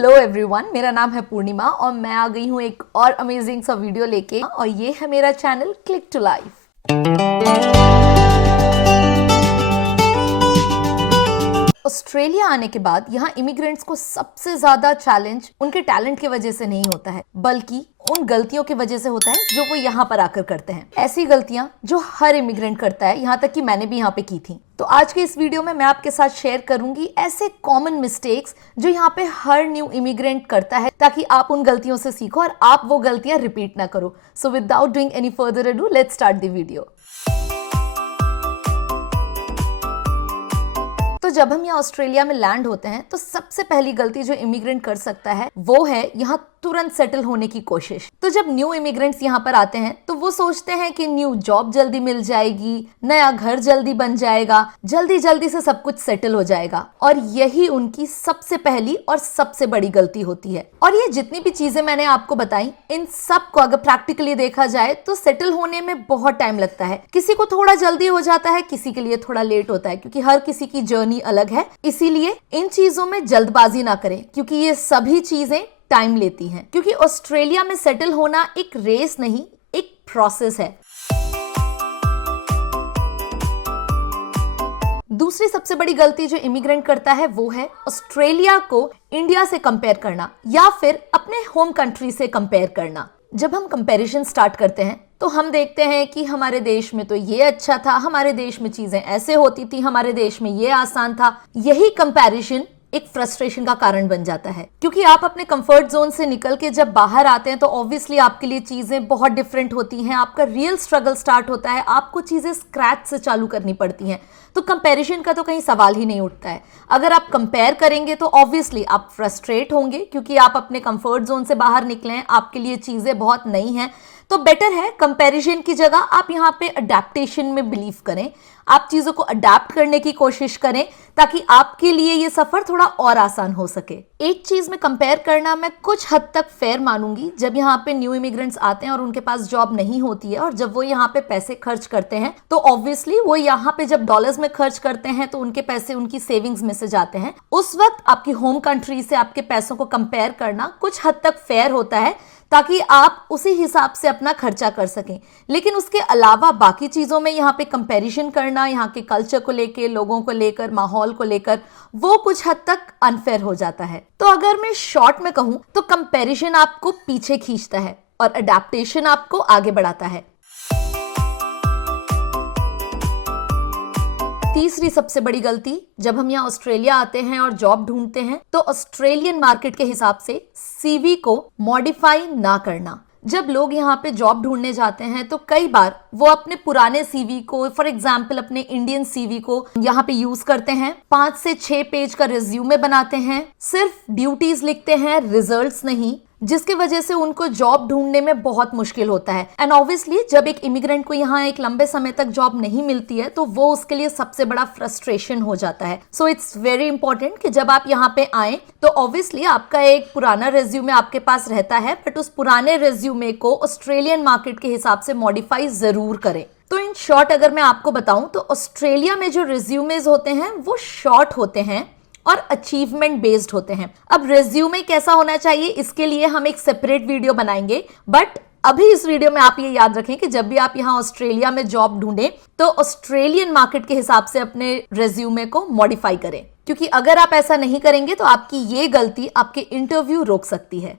Hello everyone, मेरा नाम है पूर्णिमा और मैं आ गई हूँ एक और अमेजिंग सा वीडियो लेके और ये है मेरा channel click to life. Australia आने के बाद यहाँ इमिग्रेंट्स को सबसे ज्यादा चैलेंज उनके टैलेंट की वजह से नहीं होता है, बल्कि उन गलतियों की वजह से होता है जो वो यहाँ पर आकर करते हैं। ऐसी गलतियां जो हर इमिग्रेंट करता है, यहाँ तक कि मैंने भी यहाँ पे की थी। तो आज के इस वीडियो में मैं आपके साथ शेयर करूंगी ऐसे कॉमन मिस्टेक्स जो यहाँ पे हर न्यू इमिग्रेंट करता है, ताकि आप उन गलतियों से सीखो और आप वो गलतियां रिपीट ना करो। So without doing any further ado, let's start the video. तो जब हम यहाँ ऑस्ट्रेलिया में लैंड होते हैं तो सबसे पहली गलती जो इमिग्रेंट कर सकता है वो है यहाँ तुरंत सेटल होने की कोशिश। तो जब न्यू इमिग्रेंट्स यहाँ पर आते हैं तो वो सोचते हैं कि न्यू जॉब जल्दी मिल जाएगी, नया घर जल्दी बन जाएगा, जल्दी जल्दी से सब कुछ सेटल हो जाएगा, और यही उनकी सबसे पहली और सबसे बड़ी गलती होती है। और ये जितनी भी चीजें मैंने आपको बताई, इन सब को अगर प्रैक्टिकली देखा जाए तो सेटल होने में बहुत टाइम लगता है। किसी को थोड़ा जल्दी हो जाता है, किसी के लिए थोड़ा लेट होता है, क्योंकि हर किसी की जर्नी अलग है। इसीलिए इन चीजों में जल्दबाजी ना करें, क्योंकि ये सभी चीजें टाइम लेती हैं। क्योंकि ऑस्ट्रेलिया में सेटल होना एक रेस नहीं, एक प्रोसेस है। दूसरी सबसे बड़ी गलती जो इमिग्रेंट करता है वो है ऑस्ट्रेलिया को इंडिया से कंपेयर करना या फिर अपने होम कंट्री से कंपेयर करना। जब हम कंपैरिजन स्टार्ट करते हैं तो हम देखते हैं कि हमारे देश में तो ये अच्छा था, हमारे देश में चीजें ऐसे होती थी, हमारे देश में ये आसान था। यही कंपैरिजन एक फ्रस्ट्रेशन का कारण बन जाता है, क्योंकि आप अपने कंफर्ट जोन से निकल के जब बाहर आते हैं तो ऑब्वियसली आपके लिए चीजें बहुत डिफरेंट होती हैं। आपका रियल स्ट्रगल स्टार्ट होता है, आपको चीजें स्क्रैच से चालू करनी पड़ती हैं। तो कंपैरिजन का तो कहीं सवाल ही नहीं उठता है। अगर आप कंपेयर करेंगे तो ऑब्वियसली आप फ्रस्ट्रेट होंगे, क्योंकि आप अपने कंफर्ट जोन से बाहर निकले हैं, आपके लिए चीजें बहुत नई हैं। तो बेटर है कंपैरिजन की जगह आप यहाँ पे अडेप्टेशन में बिलीव करें, आप चीजों को अडेप्ट करने की कोशिश करें, ताकि आपके लिए ये सफर थोड़ा और आसान हो सके। एक चीज में कंपेयर करना मैं कुछ हद तक फेयर मानूंगी। जब यहाँ पे न्यू इमिग्रेंट्स आते हैं और उनके पास जॉब नहीं होती है, और जब वो यहाँ पे पैसे खर्च करते हैं, तो ऑब्वियसली वो यहाँ पे जब डॉलर्स में खर्च करते हैं तो उनके पैसे उनकी सेविंग्स में से जाते हैं। उस वक्त आपकी होम कंट्री से आपके पैसों को कंपेयर करना कुछ हद तक फेयर होता है, ताकि आप उसी हिसाब से अपना खर्चा कर सकें। लेकिन उसके अलावा बाकी चीजों में यहाँ पे कंपैरिजन करना, यहाँ के कल्चर को लेकर, लोगों को लेकर, माहौल को लेकर, वो कुछ हद तक अनफेयर हो जाता है। तो अगर मैं शॉर्ट में कहूं तो कंपैरिजन आपको पीछे खींचता है और अडेप्टेशन आपको आगे बढ़ाता है। तीसरी सबसे बड़ी गलती, जब हम यहाँ ऑस्ट्रेलिया आते हैं और जॉब ढूंढते हैं तो ऑस्ट्रेलियन मार्केट के हिसाब से सीवी को मॉडिफाई ना करना। जब लोग यहाँ पे जॉब ढूंढने जाते हैं तो कई बार वो अपने पुराने सीवी को, फॉर एग्जाम्पल अपने इंडियन सीवी को यहाँ पे यूज करते हैं, 5 से 6 पेज का रिज्यूमे बनाते हैं, सिर्फ ड्यूटीज लिखते हैं, रिजल्ट्स नहीं, जिसकी वजह से उनको जॉब ढूंढने में बहुत मुश्किल होता है। एंड ऑब्वियसली जब एक इमिग्रेंट को यहाँ एक लंबे समय तक जॉब नहीं मिलती है तो वो उसके लिए सबसे बड़ा फ्रस्ट्रेशन हो जाता है। सो इट्स वेरी इंपॉर्टेंट कि जब आप यहाँ पे आए तो ऑब्वियसली आपका एक पुराना रेज्यूमे आपके पास रहता है, बट उस पुराने रेज्यूमे को ऑस्ट्रेलियन मार्केट के हिसाब से मॉडिफाई जरूर करें। तो इन शॉर्ट अगर मैं आपको बताऊं तो ऑस्ट्रेलिया में जो रिज्यूमेज होते हैं वो शॉर्ट होते हैं और अचीवमेंट बेस्ड होते हैं। अब रिज्यूमे कैसा होना चाहिए इसके लिए हम एक सेपरेट वीडियो बनाएंगे, बट अभी इस वीडियो में आप ये याद रखें कि जब भी आप यहाँ ऑस्ट्रेलिया में जॉब ढूंढें तो ऑस्ट्रेलियन मार्केट के हिसाब से अपने रिज्यूमे को मॉडिफाई करें, क्योंकि अगर आप ऐसा नहीं करेंगे तो आपकी ये गलती आपके इंटरव्यू रोक सकती है।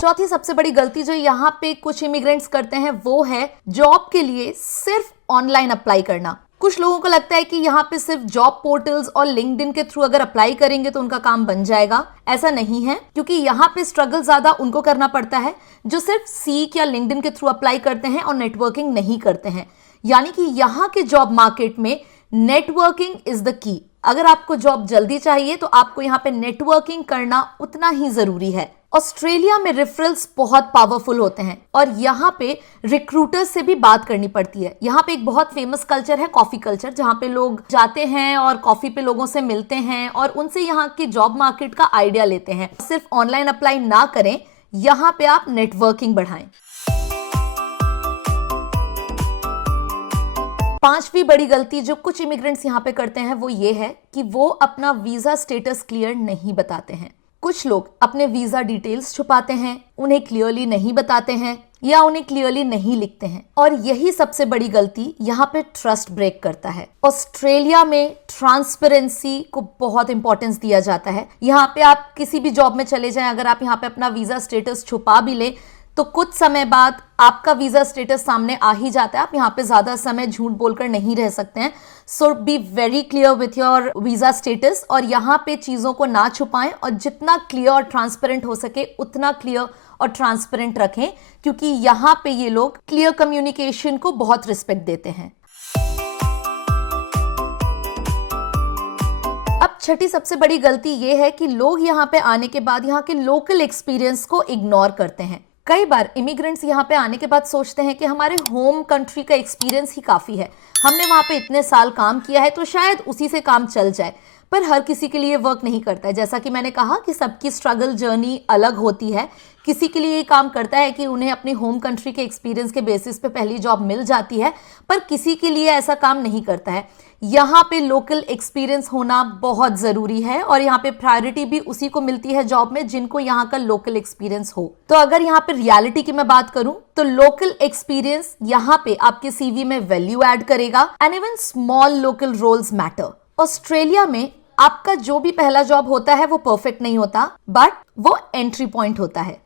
चौथी सबसे बड़ी गलती जो यहाँ पे कुछ इमिग्रेंट्स करते हैं वो है जॉब के लिए सिर्फ ऑनलाइन अप्लाई करना। कुछ लोगों को लगता है कि यहाँ पे सिर्फ जॉब पोर्टल्स और लिंक्डइन के थ्रू अगर अप्लाई करेंगे तो उनका काम बन जाएगा। ऐसा नहीं है, क्योंकि यहाँ पे स्ट्रगल ज्यादा उनको करना पड़ता है जो सिर्फ सीक या लिंक्डइन के थ्रू अप्लाई करते हैं और नेटवर्किंग नहीं करते हैं। यानी कि यहाँ के जॉब मार्केट में नेटवर्किंग इज द की। अगर आपको जॉब जल्दी चाहिए तो आपको यहाँ पे नेटवर्किंग करना उतना ही जरूरी है। ऑस्ट्रेलिया में रेफरल्स बहुत पावरफुल होते हैं और यहाँ पे रिक्रूटर्स से भी बात करनी पड़ती है। यहाँ पे एक बहुत फेमस कल्चर है कॉफी कल्चर, जहाँ पे लोग जाते हैं और कॉफी पे लोगों से मिलते हैं और उनसे यहाँ की जॉब मार्केट का आइडिया लेते हैं। सिर्फ ऑनलाइन अप्लाई ना करें, यहाँ पे आप नेटवर्किंग बढ़ाएं। पांचवी बड़ी गलती जो कुछ इमिग्रेंट्स यहाँ पे करते हैं वो ये है कि वो अपना वीजा स्टेटस क्लियर नहीं बताते हैं। कुछ लोग अपने वीजा डिटेल्स छुपाते हैं, उन्हें क्लियरली नहीं बताते हैं या उन्हें क्लियरली नहीं लिखते हैं, और यही सबसे बड़ी गलती यहाँ पे ट्रस्ट ब्रेक करता है। ऑस्ट्रेलिया में ट्रांसपेरेंसी को बहुत इंपॉर्टेंस दिया जाता है। यहाँ पे आप किसी भी जॉब में चले जाएं, अगर आप यहाँ पे अपना वीजा स्टेटस छुपा भी लें तो कुछ समय बाद आपका वीजा स्टेटस सामने आ ही जाता है। आप यहाँ पे ज्यादा समय झूठ बोलकर नहीं रह सकते हैं। So be very clear with your visa status और यहाँ पे चीजों को ना छुपाएं और जितना क्लियर और ट्रांसपेरेंट हो सके उतना क्लियर और ट्रांसपेरेंट रखें, क्योंकि यहाँ पे ये लोग क्लियर कम्युनिकेशन को बहुत रिस्पेक्ट देते हैं। अब छठी सबसे बड़ी गलती ये है कि लोग यहाँ पे आने के बाद यहाँ के लोकल एक्सपीरियंस को इग्नोर करते हैं। कई बार इमिग्रेंट्स यहाँ पे आने के बाद सोचते हैं कि हमारे होम कंट्री का एक्सपीरियंस ही काफी है, हमने वहां पे इतने साल काम किया है तो शायद उसी से काम चल जाए। पर हर किसी के लिए वर्क नहीं करता है। जैसा कि मैंने कहा कि सबकी स्ट्रगल जर्नी अलग होती है। किसी के लिए ये काम करता है कि उन्हें अपनी होम कंट्री के एक्सपीरियंस के बेसिस पे पहली जॉब मिल जाती है, पर किसी के लिए ऐसा काम नहीं करता है। यहाँ पे लोकल एक्सपीरियंस होना बहुत जरूरी है और यहाँ पे प्रायोरिटी भी उसी को मिलती है जॉब में जिनको यहाँ का लोकल एक्सपीरियंस हो। तो अगर यहाँ पे रियलिटी की मैं बात करूं तो लोकल एक्सपीरियंस यहाँ पे आपके सीवी में वैल्यू ऐड करेगा and even small local roles matter. Australia में आपका जो भी पहला जॉब होता है वो परफेक्ट नहीं होता, बट वो एंट्री पॉइंट होता है।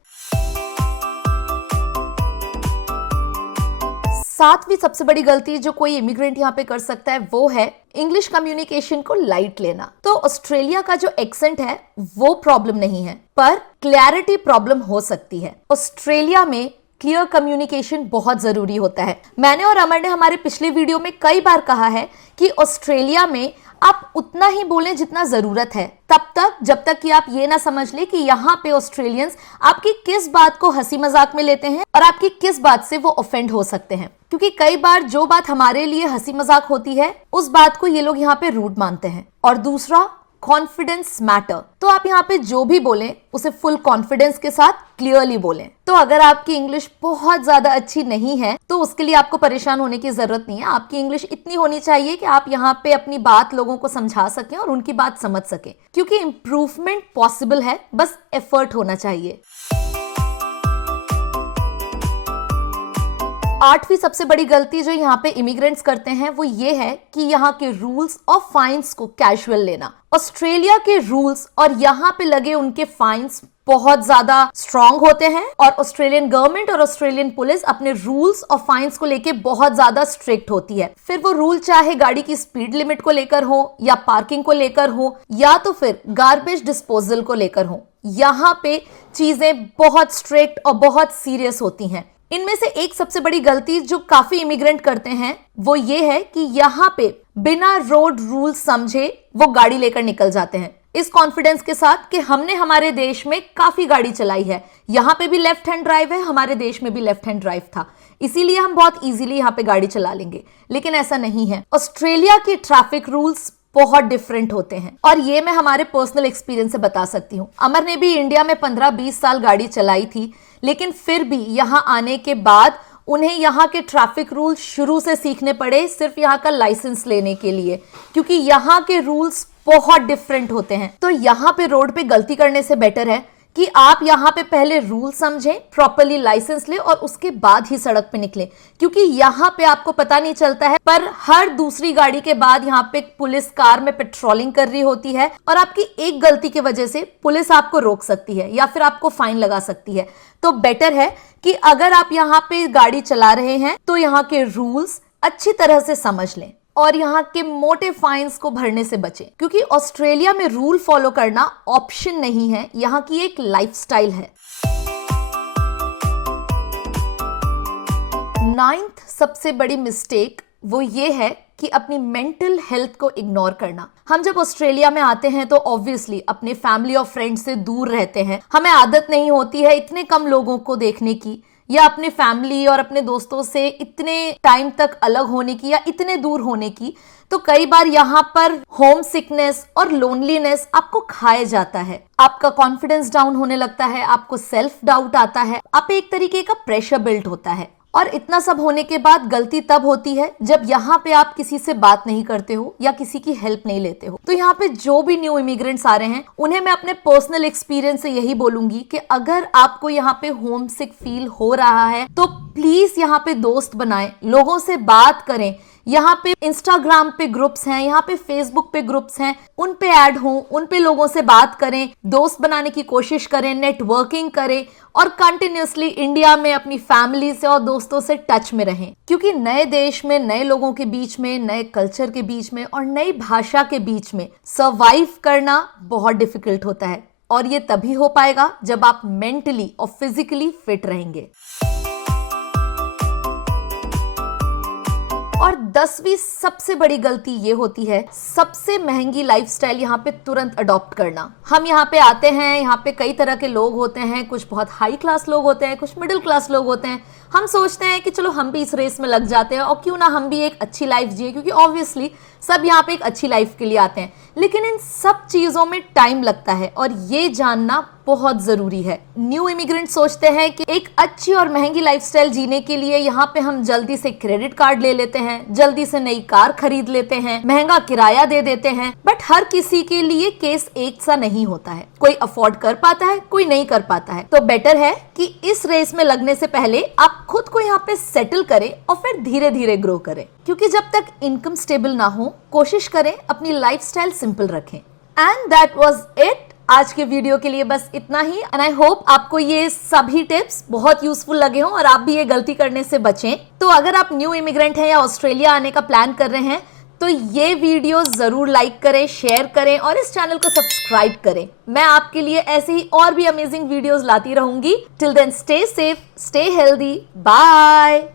सातवीं सबसे बड़ी गलती जो कोई इमिग्रेंट यहाँ पे कर सकता है वो है इंग्लिश कम्युनिकेशन को लाइट लेना। तो ऑस्ट्रेलिया का जो एक्सेंट है वो प्रॉब्लम नहीं है, पर क्लैरिटी प्रॉब्लम हो सकती है। ऑस्ट्रेलिया में क्लियर कम्युनिकेशन बहुत जरूरी होता है। मैंने और अमर ने हमारे पिछले वीडियो में कई बार कहा है कि ऑस्ट्रेलिया में आप उतना ही बोलें जितना जरूरत है, तब तक जब तक कि आप ये ना समझ ले कि यहाँ पे ऑस्ट्रेलियंस आपकी किस बात को हंसी मजाक में लेते हैं और आपकी किस बात से वो ऑफेंड हो सकते हैं। क्योंकि कई बार जो बात हमारे लिए हंसी मजाक होती है उस बात को ये लोग यहाँ पे रूड मानते हैं। और दूसरा, कॉन्फिडेंस मैटर। तो आप यहाँ पे जो भी बोलें उसे फुल कॉन्फिडेंस के साथ क्लियरली बोलें। तो अगर आपकी इंग्लिश बहुत ज्यादा अच्छी नहीं है तो उसके लिए आपको परेशान होने की जरूरत नहीं है। आपकी इंग्लिश इतनी होनी चाहिए कि आप यहाँ पे अपनी बात लोगों को समझा सकें और उनकी बात समझ सकें, क्योंकि इंप्रूवमेंट पॉसिबल है, बस एफर्ट होना चाहिए। आठवीं सबसे बड़ी गलती जो यहाँ पे इमिग्रेंट्स करते हैं वो ये है कि यहाँ के रूल्स और फाइन्स को कैजुअल लेना। ऑस्ट्रेलिया के रूल्स और यहाँ पे लगे उनके फाइन्स बहुत ज्यादा स्ट्रांग होते हैं और ऑस्ट्रेलियन गवर्नमेंट और ऑस्ट्रेलियन पुलिस अपने रूल्स और फाइन्स को लेके बहुत ज्यादा स्ट्रिक्ट होती है। फिर वो रूल चाहे गाड़ी की स्पीड लिमिट को लेकर हो या पार्किंग को लेकर हो या तो फिर गार्बेज डिस्पोजल को लेकर हो, यहाँ पे चीजें बहुत स्ट्रिक्ट और बहुत सीरियस होती हैं। इनमें से एक सबसे बड़ी गलती जो काफी इमिग्रेंट करते हैं वो ये है कि यहाँ पे बिना रोड रूल समझे वो गाड़ी लेकर निकल जाते हैं, इस कॉन्फिडेंस के साथ कि हमने हमारे देश में काफी गाड़ी चलाई है, यहाँ पे भी लेफ्ट हैंड ड्राइव है, हमारे देश में भी लेफ्ट हैंड ड्राइव था, इसीलिए हम बहुत इजीली यहाँ पे गाड़ी चला लेंगे। लेकिन ऐसा नहीं है। ऑस्ट्रेलिया के ट्रैफिक रूल्स बहुत डिफरेंट होते हैं और ये मैं हमारे पर्सनल एक्सपीरियंस से बता सकती हूँ। अमर ने भी इंडिया में 15-20 साल गाड़ी चलाई थी, लेकिन फिर भी यहाँ आने के बाद उन्हें यहाँ के ट्रैफिक रूल शुरू से सीखने पड़े सिर्फ यहाँ का लाइसेंस लेने के लिए, क्योंकि यहाँ के रूल्स बहुत डिफरेंट होते हैं। तो यहाँ पे रोड पे गलती करने से बेटर है कि आप यहाँ पे पहले रूल समझें, प्रॉपर्ली लाइसेंस ले और उसके बाद ही सड़क पे निकले, क्योंकि यहाँ पे आपको पता नहीं चलता है पर हर दूसरी गाड़ी के बाद यहाँ पे पुलिस कार में पेट्रोलिंग कर रही होती है और आपकी एक गलती की वजह से पुलिस आपको रोक सकती है या फिर आपको फाइन लगा सकती है। तो बेटर है कि अगर आप यहाँ पे गाड़ी चला रहे हैं तो यहाँ के रूल्स अच्छी तरह से समझ लें और यहाँ के मोटे फाइन्स को भरने से बचें, क्योंकि ऑस्ट्रेलिया में रूल फॉलो करना ऑप्शन नहीं है, यहाँ की एक लाइफस्टाइल है। 9th सबसे बड़ी मिस्टेक वो ये है कि अपनी मेंटल हेल्थ को इग्नोर करना। हम जब ऑस्ट्रेलिया में आते हैं तो ऑब्वियसली अपने फैमिली और फ्रेंड्स से दूर रहते हैं, हमें आदत नहीं होती है इतने कम लोगों को देखने की या अपने फैमिली और अपने दोस्तों से इतने टाइम तक अलग होने की या इतने दूर होने की। तो कई बार यहाँ पर होम सिकनेस और लोनलीनेस आपको खाए जाता है, आपका कॉन्फिडेंस डाउन होने लगता है, आपको सेल्फ डाउट आता है, आप एक तरीके का प्रेशर बिल्ड होता है। और इतना सब होने के बाद गलती तब होती है जब यहाँ पे आप किसी से बात नहीं करते हो या किसी की हेल्प नहीं लेते हो। तो यहाँ पे जो भी न्यू इमिग्रेंट्स आ रहे हैं उन्हें मैं अपने पर्सनल एक्सपीरियंस से यही बोलूंगी कि अगर आपको यहाँ पे होम सिक फील हो रहा है तो प्लीज यहाँ पे दोस्त बनाएं, लोगों से बात करें। यहाँ पे इंस्टाग्राम पे ग्रुप्स हैं, यहाँ पे फेसबुक पे ग्रुप्स हैं, उन पे ऐड हो, उन पे लोगों से बात करें, दोस्त बनाने की कोशिश करें, नेटवर्किंग करें और कंटिन्यूअसली इंडिया में अपनी फैमिली से और दोस्तों से टच में रहें। क्योंकि नए देश में, नए लोगों के बीच में, नए कल्चर के बीच में और नई भाषा के बीच में सर्वाइव करना बहुत डिफिकल्ट होता है और ये तभी हो पाएगा जब आप मेंटली और फिजिकली फिट रहेंगे। और 10वीं सबसे बड़ी गलती ये होती है सबसे महंगी लाइफस्टाइल यहाँ पे तुरंत अडॉप्ट करना। हम यहाँ पे आते हैं, यहाँ पे कई तरह के लोग होते हैं, कुछ बहुत हाई क्लास लोग होते हैं, कुछ मिडिल क्लास लोग होते हैं। हम सोचते हैं कि चलो हम भी इस रेस में लग जाते हैं और क्यों ना हम भी एक अच्छी लाइफ जिए, क्योंकि ऑब्वियसली सब यहाँ पे एक अच्छी लाइफ के लिए आते हैं। लेकिन इन सब चीजों में टाइम लगता है और ये जानना बहुत जरूरी है। न्यू इमिग्रेंट सोचते हैं कि एक अच्छी और महंगी लाइफस्टाइल जीने के लिए यहाँ पे हम जल्दी से क्रेडिट कार्ड ले लेते हैं, जल्दी से नई कार खरीद लेते हैं, महंगा किराया दे देते हैं। बट हर किसी के लिए केस एक सा नहीं होता है, कोई अफोर्ड कर पाता है, कोई नहीं कर पाता है। तो बेटर है कि इस रेस में लगने से पहले आप खुद को यहाँ पे सेटल करें और फिर धीरे धीरे ग्रो करें। क्योंकि जब तक इनकम स्टेबल ना हो, कोशिश करें अपनी लाइफस्टाइल सिंपल रखें। And that was it. आज के वीडियो के लिए बस इतना ही। एंड आई होप आपको ये सभी टिप्स बहुत यूजफुल लगे हों और आप भी ये गलती करने से बचें। तो अगर आप न्यू इमिग्रेंट हैं या ऑस्ट्रेलिया आने का प्लान कर रहे हैं तो ये वीडियो जरूर लाइक करें, शेयर करें और इस चैनल को सब्सक्राइब करें। मैं आपके लिए ऐसे ही और भी अमेजिंग वीडियोस लाती रहूंगी। Till then stay safe, stay healthy, bye.